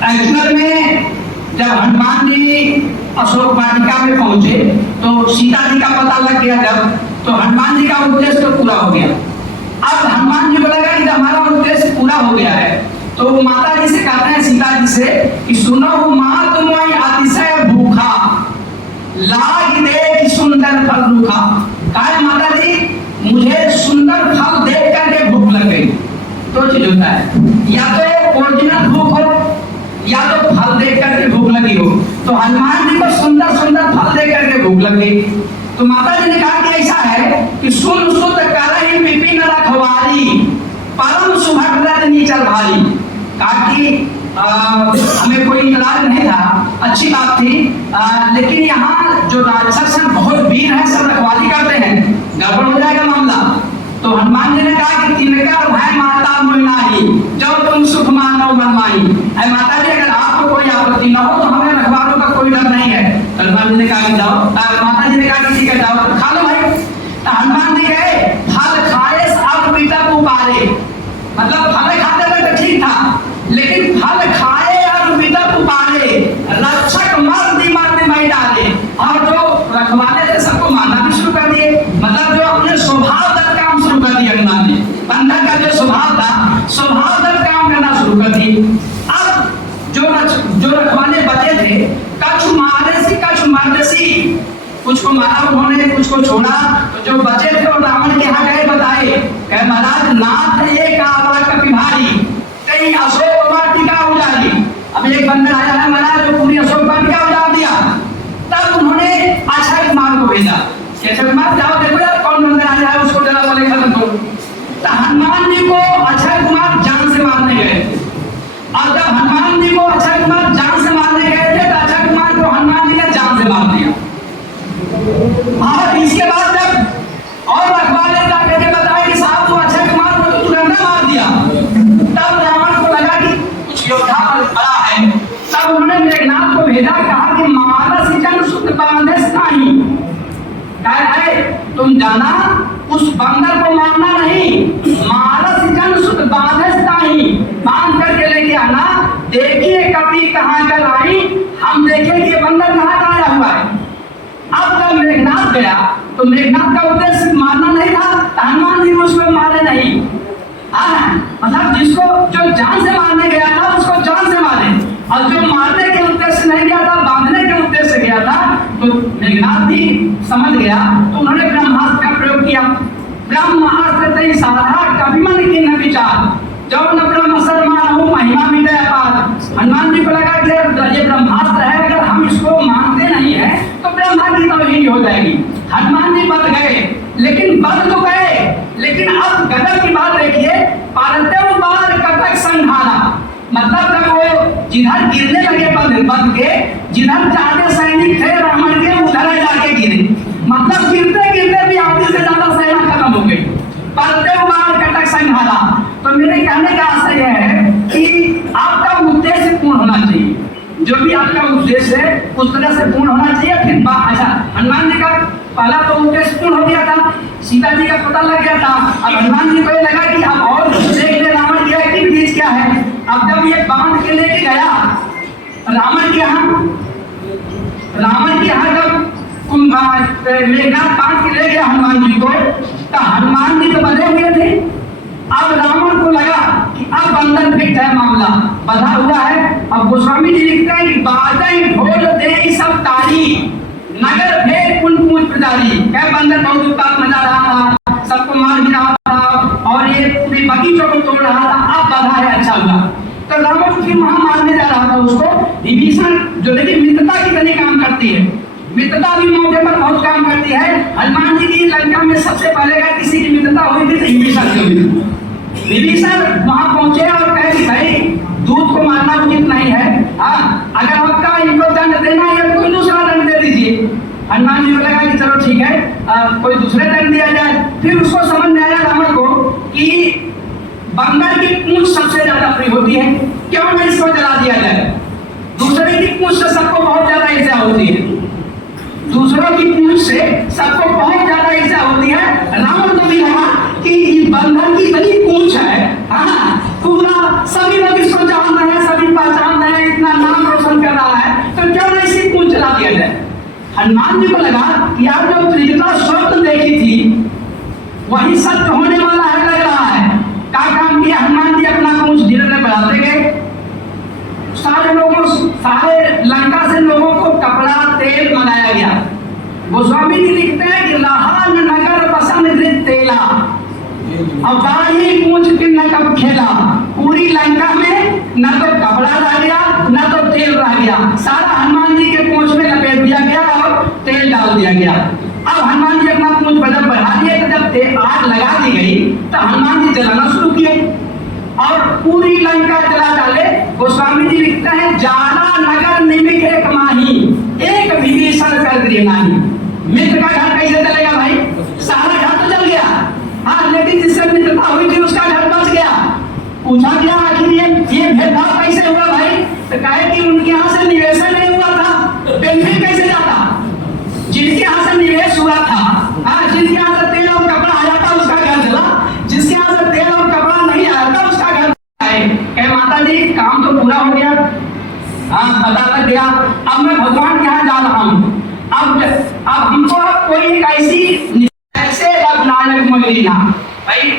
Actual में जब हनुमान जी अशोक वाटिका में पहुंचे तो सीता जी का पता लग गया जब, तो हनुमान जी का उद्देश्य तो पूरा हो गया। अब हनुमान जी को लगा कि हमारा उद्देश्य पूरा हो गया है, तो माता जी से कहते हैं सीता जी से कि सुनो माँ तुम्हारी अतिशय भूखा लाग दे सुंदर फल रूखा। कहा माता जी मुझे सुंदर फल देख करके भूख लग गई। दो चीज होता है, या तो ओरिजिनल भूख हो या तो फल देख करके भूख लगी हो। तो हनुमान जी को सुंदर सुंदर फल देख करके भूख लग गई। तो माता जी ने कहा कि ऐसा है कि सुन सुत करहि विपिन रखवारी परम सुभग रजनी चल भारी। कहा कि हमें कोई इतराज नहीं था, अच्छी बात थी, लेकिन यहाँ जो राक्षस हैं बहुत वीर हैं, सब रखवाली करते हैं, गड़बड़ हो जाएगा मामला। तो हनुमान जी ने कहा कि तिनकर भय माता मोहिनाही जो तुम सुख मानो मनमाही। अरे माता जी अगर आपको कोई आपत्ति ना हो तो हमें रखवालों का कोई डर नहीं है। तो हनुमान जी ने कहा कि जाओ, माता जी ने कहा कि ठीक है जाओ तो खा लो भाई। तो हनुमान जी गए, फल खाए अब पीता पुकारे, मतलब फल खाते थे तो ठीक था, लेकिन फल खाए और पीता पुकारे रक्षक मर्दी मर्दी मई डाले। और जो रखवाले थे सबको मारना भी शुरू कर दिए, मतलब जो अपने स्वभाव काम शुरू कर दिया हनुमान जी। बंधन का जो स्वभाव था स्वभाव काम करना शुरू कर दिए। अब जो रखवाले बचे थे कछु मारे सी कछु मर्दसी, कुछ को मारा उन्होंने कुछ को छोड़ा। तो जो बचे थे वो रावण के यहाँ गए, बताए कहे महाराज नाथ एक आवा कपि भारी कहीं अशोक वाटिका उजाड़ी। अब एक बंदर आया है महाराज जो पूरी अशोक वाटिका उजाड़ दिया। तब उन्होंने अक्षय कुमार को भेजा, अक्षय कुमार जाओ देखो यार कौन बंदर आया है, उसको जरा बोले खत्म करो। तो हनुमान जी को अक्षय कुमार जान से मारने गए। और जब हनुमान जी को अक्षय कुमार जान से मारने गए थे तो अक्षय कुमार को हनुमान जी ने जान से मार दिया। और इसके बाद जब और रखवाले जाकर के बताया कि साहब तो अक्षय कुमार को तो तुरंत मार दिया, तब रावण को लगा कि कुछ योद्धा बड़ा है। तब उन्होंने मेघनाथ को भेजा, कहा कि मानस जन सुत बांधे नहीं, कहे तुम जाना उस बंदर को मारना नहीं, मानस जन सुत बांधे नहीं, बांध करके लेके आना, देखिए कपि कहाँ कर आई, हम देखें कि बंदर कहाँ का आया हुआ है। अब जब मेघनाथ गया तो मेघनाथ का उद्देश्य मारना नहीं था, हनुमान जी उसको मारे नहीं। मतलब जिसको जो जान से मारने गया था उसको जान से मारे, और जो मारने के उद्देश्य नहीं गया था बांधने के उद्देश्य से गया था, तो मेघनाथ भी समझ गया तो उन्होंने ब्रह्मास्त्र का प्रयोग किया। ब्रह्मास्त्र तय साधा कभी मन की न विचार जो न ब्रह्म समान हो महिमा मिटे अपार। हनुमान जी को लगा कि ये ब्रह्मास्त्र है, अगर हम इसको मानते नहीं है तो ब्रह्मा की तौहीन हो जाएगी। हनुमान जी बच गए, लेकिन बच तो गए, लेकिन अब गजब की बात देखिए, पारदेव बार कटक संघारा, मतलब जब वो जिधर गिरने लगे बंद के, जिधर ज्यादा सैनिक थे रावण के उधर जाके गिरे, मतलब गिरते गिरते भी आधे से ज्यादा सेना खत्म हो गई। पारदेव बार कटक संघारा। तो मेरे कहने का आशय है कि आपका उद्देश्य पूर्ण होना चाहिए, जो भी आपका उद्देश्य है उस तरह से पूर्ण होना चाहिए। फिर अच्छा, हनुमान जी का पहला तो उद्देश्य पूर्ण हो गया था, सीता जी का पता लग गया था। अब हनुमान जी को ये लगा कि अब और देख ले रावण की एक्टिविटीज क्या है। अब जब ये बांध के लेके गया रावण के यहाँ जब मेघनाथ बांध के ले गया हनुमान जी को, तो हनुमान जी तो बधे हुए थे। अब रावण को लगा कि अब बंधन फिट है, मामला बधा हुआ है। अब गोस्वामी जी लिखते हैं कि बाजै ढोल दे सब तारी नगर भेद कुल पूज प्रजारी। क्या बंदर बहुत उत्पात मचा रहा था, सबको मार भी रहा था और ये पूरी बगीचों को तोड़ रहा था। अब बधा है, अच्छा हुआ। तो रावण फिर वहां मारने जा रहा था उसको। विभीषण जो देखिए मित्रता की तरह काम करती है, मित्रता भी मौके पर बहुत काम करती है। हनुमान जी की लंका में सबसे पहले अगर किसी की मित्रता हुई थी तो विभीषण से हुई। विभीषण वहां पहुंचे और कहे कि भाई दूध को मारना उचित नहीं है, अगर आपका इनको दंड देना है कोई दूसरा दंड दे दीजिए। हनुमान जी को लगा कि चलो ठीक है, कोई दूसरे दंड दिया जाए। फिर उसको समझ में आया रावण को कि बंदर की पूंछ सबसे ज्यादा प्रिय होती है, क्यों न इसको जला दिया जाए। दूसरे की पूंछ से सबको बहुत ज्यादा ईर्ष्या होती है, दूसरों की पूंछ से सबको बहुत ज्यादा ईर्ष्या होती है। रावण को भी लगा कि बंदर की बड़ी पूंछ है, पूरा सभी लोग इसको जान रहे हैं, सभी पहचान रहे हैं, हनुमान जी को लगा कि यार जो त्रिजटा स्वप्न देखी थी वही सत्य होने वाला है, लग रहा है। क्या काम किया हनुमान जी, अपना पूंछ धीरे धीरे बढ़ाते गए। सारे लंका से लोगों को कपड़ा तेल मंगाया गया। गोस्वामी जी लिखते हैं कि लाहन नगर बसन तेला अब बाही पूंछ के न कब खेला। पूरी लंका में न तो कपड़ा रह गया न तो तेल रह गया, सारा हनुमान जी के पूंछ में लपेट दिया गया और तेल डाल दिया गया। अब हनुमान जी अपना पूंछ बजब बढ़ा दिए, तो जब आग लगा दी गई तो हनुमान जी जलाना शुरू किए और पूरी लंका जला डाले। गोस्वामी जी लिखते हैं जाला नगर निमिक एक माही, एक विभीषण कर दिए नाही। मित्र का घर कैसे चलेगा भाई, सारा घर तो जल गया। हाँ, लेकिन जिससे मित्रता हुई थी उसका घर बच गया। पूछा गया आखिर ये भेदभाव कैसे हुआ भाई, तो कहे कि उनके यहाँ से निवेश नहीं हुआ था, पेंशन कैसे जाता। जिनके यहाँ से निवेश हुआ था, हाँ, जिनके यहाँ से तेल और कपड़ा आ जाता उसका घर जला, जिसके यहाँ से तेल और कपड़ा नहीं आता उसका घर आए। कहे माता जी काम तो पूरा हो गया, हाँ पता लग गया, अब मैं भगवान के यहाँ जा रहा हूँ। अब हमको कोई ऐसी ऐसे नायक मगरीना भाई,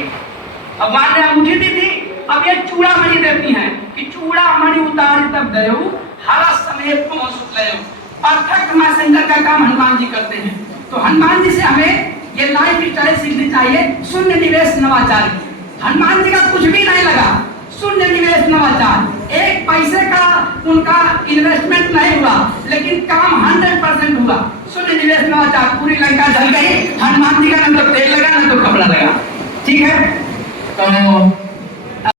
भगवान ने अंगूठी दी थी, अब ये चूड़ा मणि देती हैं कि चूड़ा मणि उतारी तब दयो हरा समेत परफेक्ट मैसेंजर का काम हनुमान जी करते हैं। तो हनुमान जी से हमें ये लाइफ स्टाइल सीखनी चाहिए, शून्य निवेश नवाचार। हनुमान जी का कुछ भी नहीं लगा, शून्य निवेश नवाचार, एक पैसे का उनका इन्वेस्टमेंट नहीं हुआ, लेकिन काम 100% हुआ। शून्य निवेश नवाचार, पूरी लंका जल गई, हनुमान जी का न तो तेल लगा न तो कपड़ा लगा। ठीक है, तो